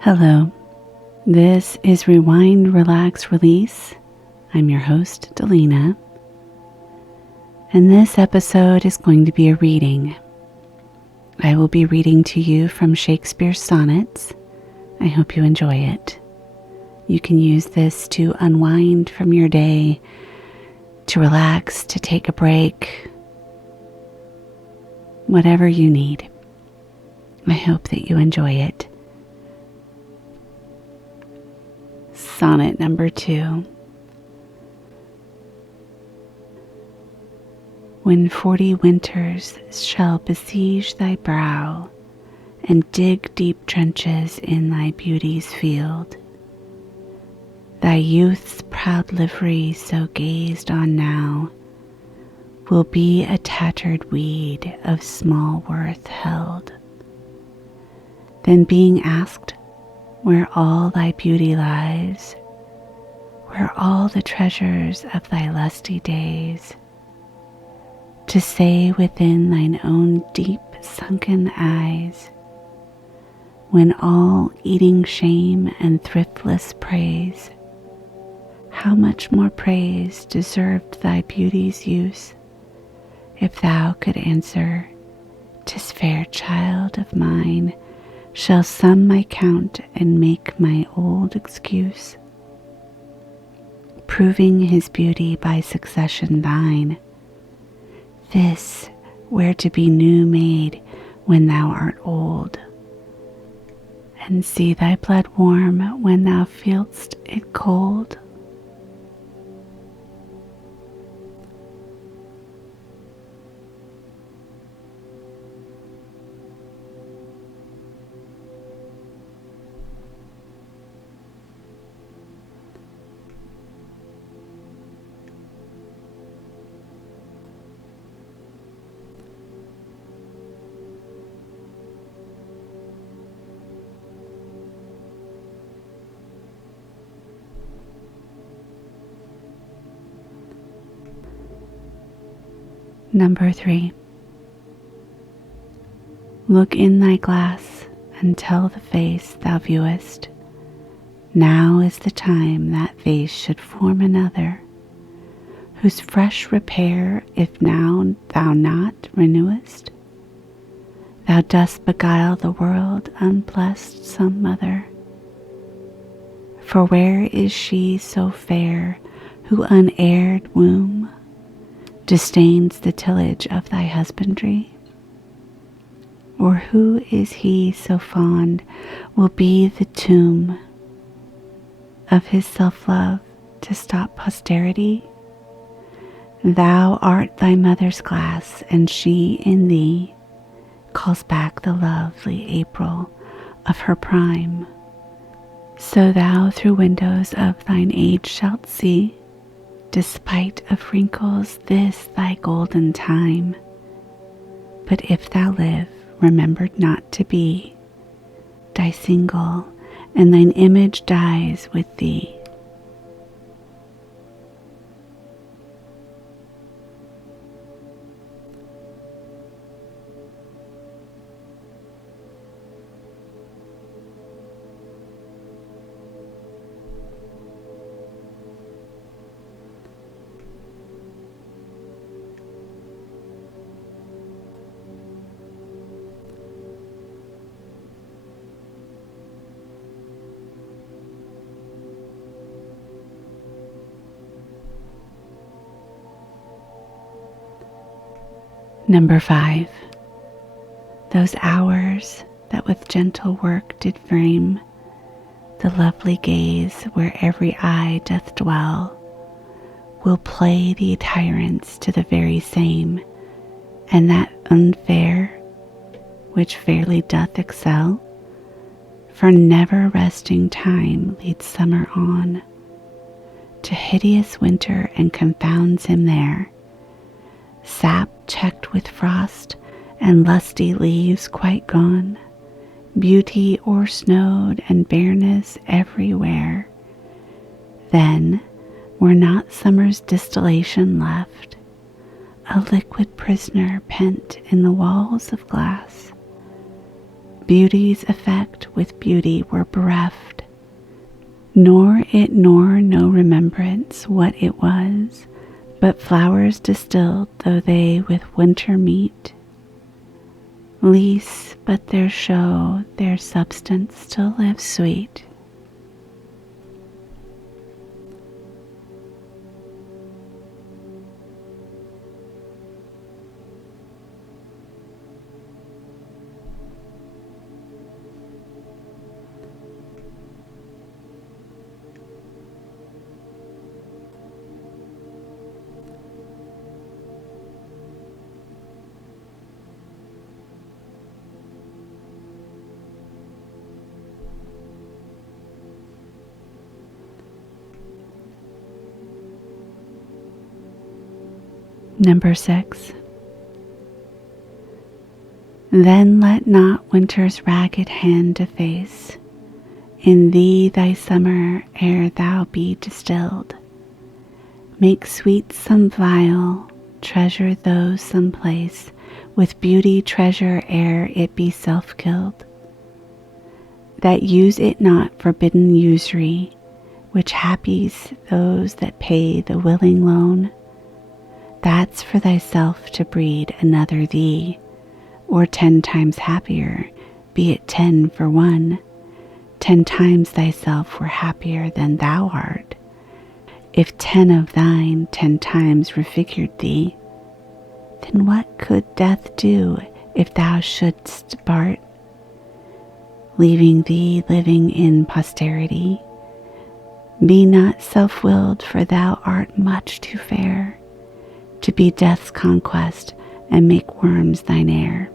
Hello, this is Rewind, Relax, Release. I'm your host, Daleena, and this episode is going to be a reading. I will be reading to you from Shakespeare Sonnets. I hope you enjoy it. You can use this to unwind from your day, to relax, to take a break, whatever you need. I hope that you enjoy it. Sonnet number 2. When 40 winters shall besiege thy brow, and dig deep trenches in thy beauty's field, thy youth's proud livery so gazed on now will be a tattered weed of small worth held. Then being asked where all thy beauty lies, where all the treasures of thy lusty days, to say within thine own deep sunken eyes, when all eating shame and thriftless praise, how much more praise deserved thy beauty's use, if thou could answer, "'Tis fair child of mine, shall sum my count and make my old excuse, proving his beauty by succession thine, this where to be new made when thou art old, and see thy blood warm when thou feel'st it cold." Number 3. Look in thy glass and tell the face thou viewest, now is the time that face should form another, whose fresh repair if now thou not renewest, thou dost beguile the world unblessed some mother. For where is she so fair who unheired womb disdains the tillage of thy husbandry? Or who is he so fond will be the tomb of his self-love to stop posterity? Thou art thy mother's glass, and she in thee calls back the lovely April of her prime. So thou through windows of thine age shalt see, despite of wrinkles, this thy golden time. But if thou live, remembered not to be, die single, and thine image dies with thee. Number 5. Those hours that with gentle work did frame the lovely gaze where every eye doth dwell, will play the tyrants to the very same, and that unfair which fairly doth excel, for never resting time leads summer on to hideous winter and confounds him there, sap checked with frost and lusty leaves quite gone, beauty o'ersnowed and bareness everywhere. Then were not summer's distillation left, a liquid prisoner pent in the walls of glass, Beauty's effect with beauty were bereft, nor it nor no remembrance what it was, but flowers distilled though they with winter meet. Lease but their show, their substance still lives sweet. Number 6. Then let not winter's ragged hand deface in thee thy summer ere thou be distilled. Make sweet some vial, treasure those some place, with beauty treasure ere it be self-killed. That use it not forbidden usury, which happies those that pay the willing loan. That's for thyself to breed another thee, or 10 times happier, be it 10 for 1. 10 times thyself were happier than thou art, if 10 of thine 10 times refigured thee. Then what could death do if thou shouldst part, leaving thee living in posterity? Be not self-willed, for thou art much too fair to be death's conquest and make worms thine heir.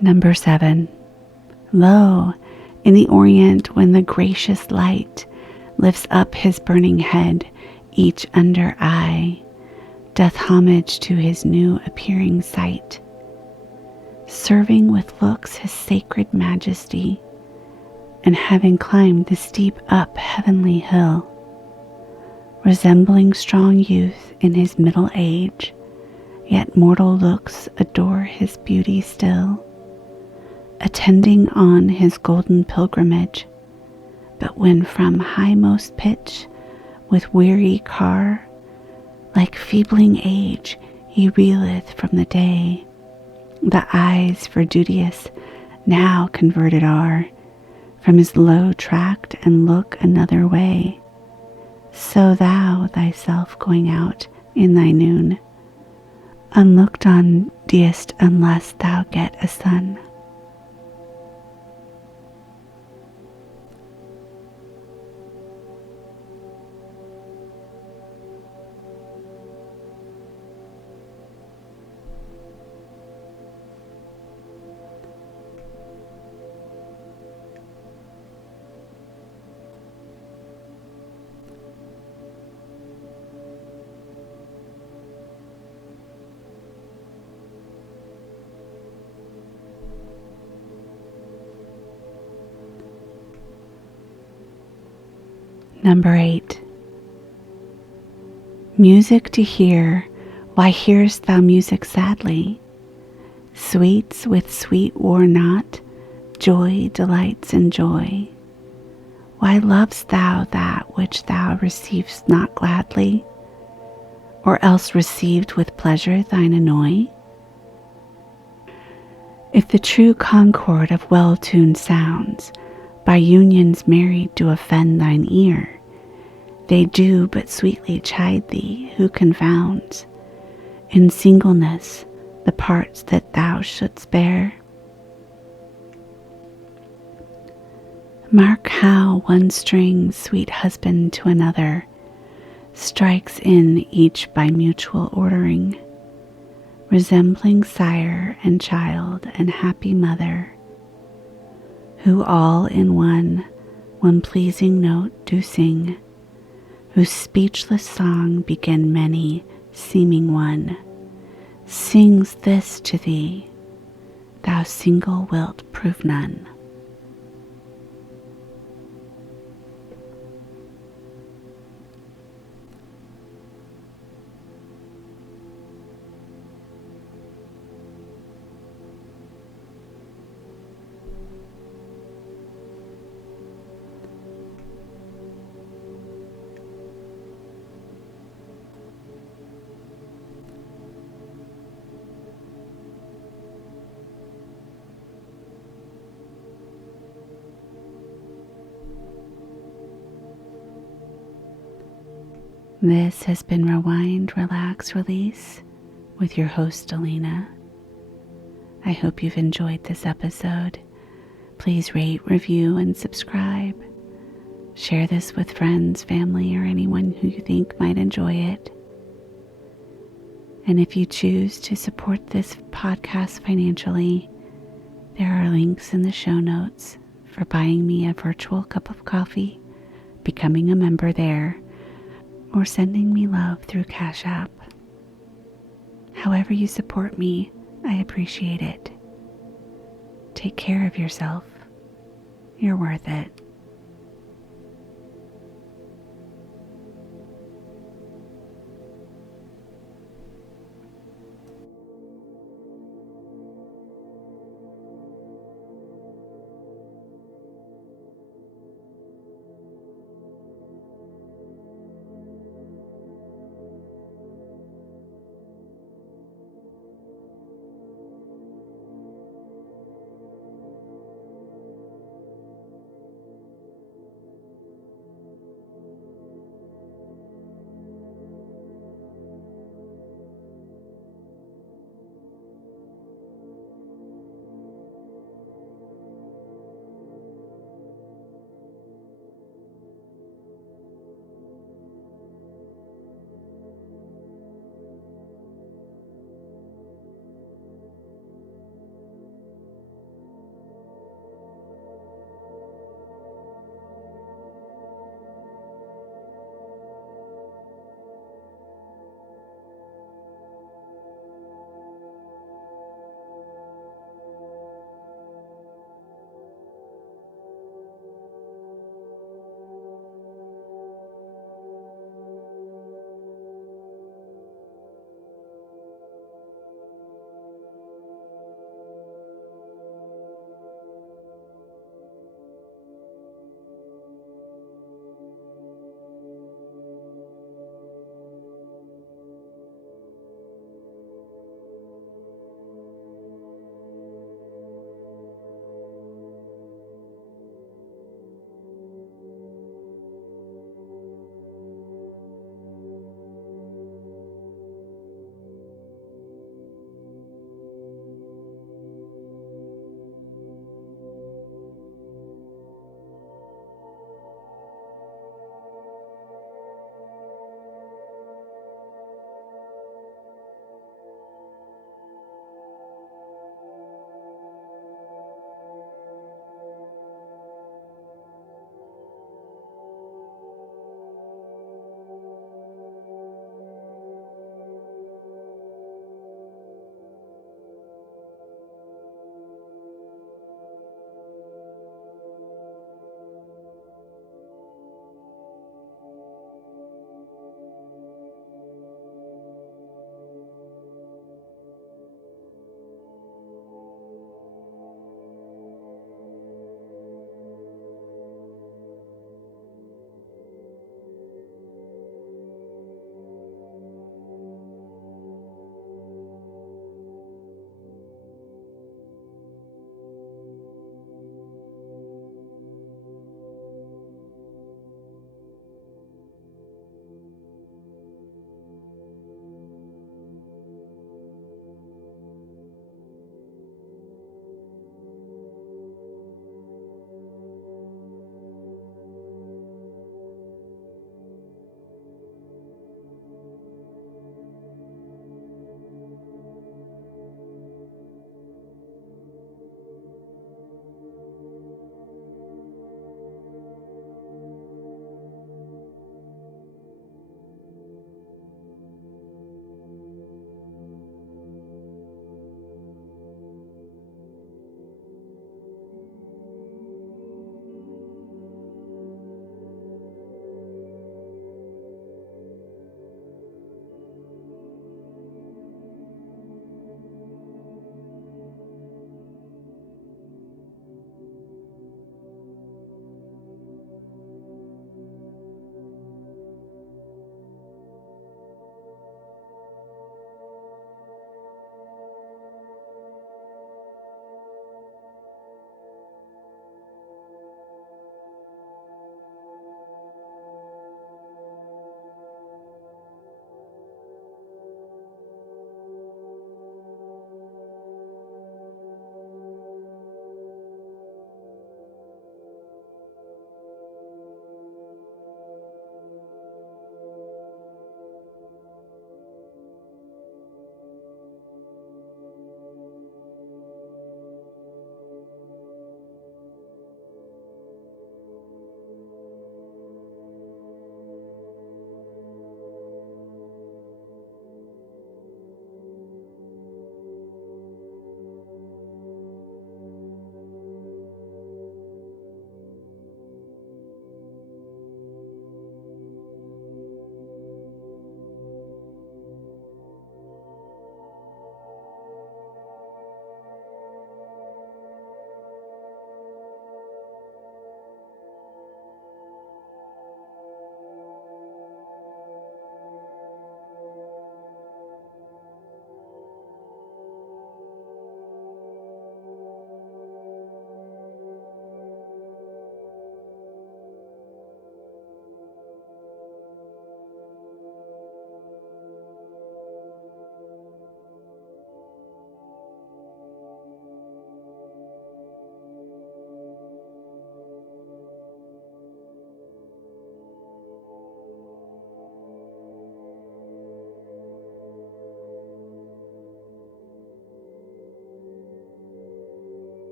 Number 7. Lo, in the Orient when the gracious light lifts up his burning head, each under eye doth homage to his new appearing sight, serving with looks his sacred majesty, and having climbed the steep up heavenly hill, resembling strong youth in his middle age, yet mortal looks adore his beauty still, attending on his golden pilgrimage. But when from highmost pitch with weary car, like feebling age, he reeleth from the day, the eyes for duteous now converted are from his low tract and look another way. So thou thyself going out in thy noon, unlooked on deest unless thou get a sun. Number 8. Music to hear, why hearest thou music sadly? Sweets with sweet war not, joy delights in joy. Why lovest thou that which thou receivest not gladly, or else received with pleasure thine annoy? If the true concord of well-tuned sounds by unions married do offend thine ear, they do but sweetly chide thee who confounds in singleness the parts that thou shouldst bear. Mark how one string, sweet husband to another, strikes in each by mutual ordering, resembling sire and child and happy mother, who all in one pleasing note do sing, whose speechless song begin many, seeming one, sings this to thee, thou single wilt prove none. This has been Rewind, Relax, Release with your host, Daleena. I hope you've enjoyed this episode. Please rate, review, and subscribe. Share this with friends, family, or anyone who you think might enjoy it. And if you choose to support this podcast financially, there are links in the show notes for buying me a virtual cup of coffee, becoming a member there, or sending me love through Cash App. However you support me, I appreciate it. Take care of yourself. You're worth it.